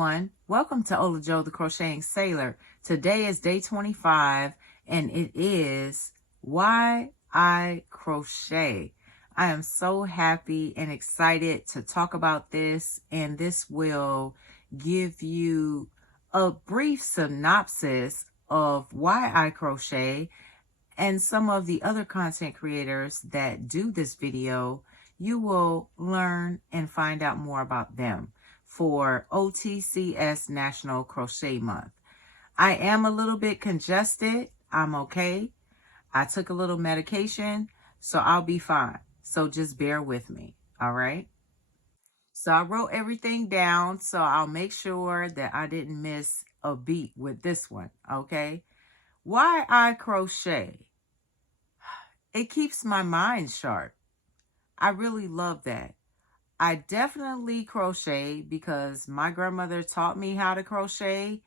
everyone. Welcome to Ola Joe the Crocheting Sailor. Today is day 25 and it is Why I Crochet. I am so happy and excited to talk about this, and this will give you a brief synopsis of why I crochet and some of the other content creators that do this video. You will learn and find out more about them for OTCS National Crochet Month. I am a little bit congested. I'm okay. I took a little medication, so I'll be fine. So just bear with me, all right? So I wrote everything down, so I'll make sure that I didn't miss a beat with this one, okay? Why I crochet? It keeps my mind sharp. I really love that. I definitely crochet because my grandmother taught me how to crochet,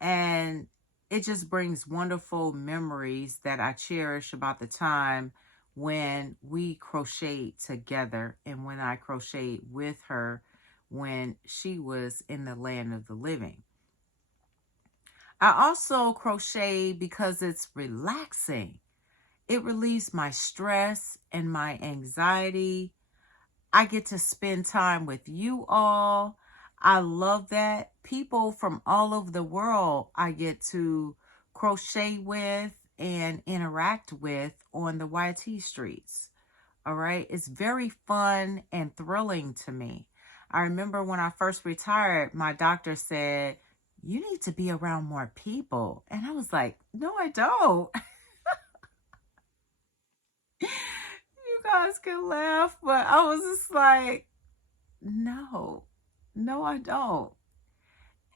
and it just brings wonderful memories that I cherish about the time when we crocheted together and when I crocheted with her when she was in the land of the living. I also crochet because it's relaxing. It relieves my stress and my anxiety. I get to spend time with you all. I love that. People from all over the world I get to crochet with and interact with on the YT streets. All right. It's very fun and thrilling to me. I remember when I first retired, my doctor said, "You need to be around more people." And I was like, "No, I don't." You guys can laugh, but I was just like, no, I don't.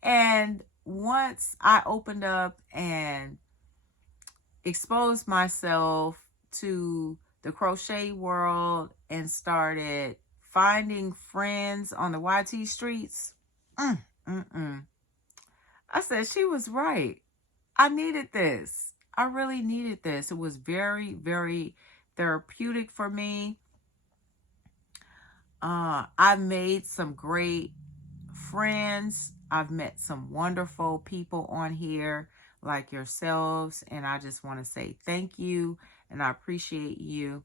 And once I opened up and exposed myself to the crochet world and started finding friends on the YT streets, I said she was right. I needed this. I really needed this. It was very, very therapeutic for me. I've made some great friends. I've met some wonderful people on here like yourselves, and I just want to say thank you and I appreciate you.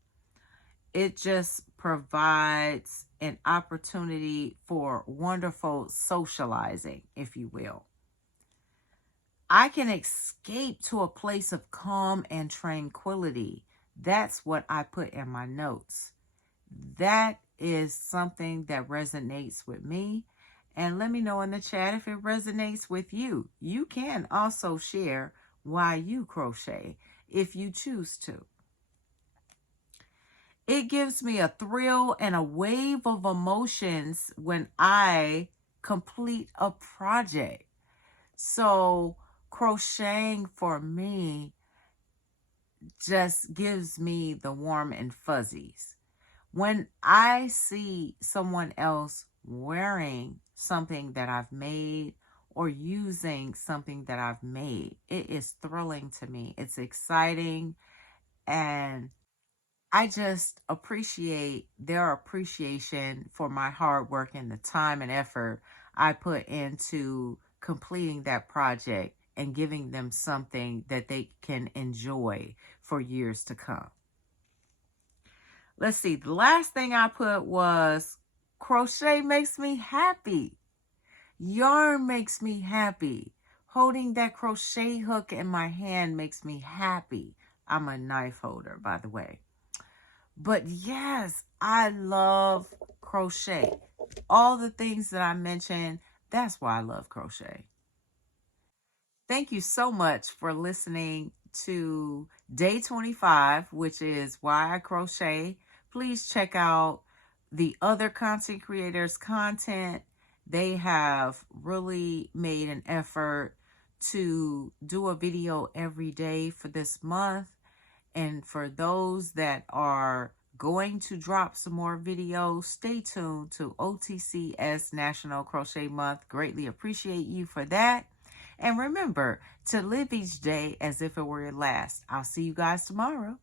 It just provides an opportunity for wonderful socializing, if you will. I can escape to a place of calm and tranquility. That's what I put in my notes. That is something that resonates with me. And let me know in the chat if it resonates with you. You can also share why you crochet if you choose to. It gives me a thrill and a wave of emotions when I complete a project. So crocheting for me just gives me the warm and fuzzies. When I see someone else wearing something that I've made or using something that I've made, it is thrilling to me. It's exciting, and I just appreciate their appreciation for my hard work and the time and effort I put into completing that project and giving them something that they can enjoy for years to come. Let's see. The last thing I put was crochet makes me happy. Yarn makes me happy. Holding that crochet hook in my hand makes me happy. I'm a knife holder, by the way. But yes, I love crochet. All the things that I mentioned, that's why I love crochet. Thank you so much for listening to day 25, which is Why I Crochet. Please check out the other content creators' content. They have really made an effort to do a video every day for this month. And for those that are going to drop some more videos, stay tuned to OTCS National Crochet Month. Greatly appreciate you for that. And remember to live each day as if it were your last. I'll see you guys tomorrow.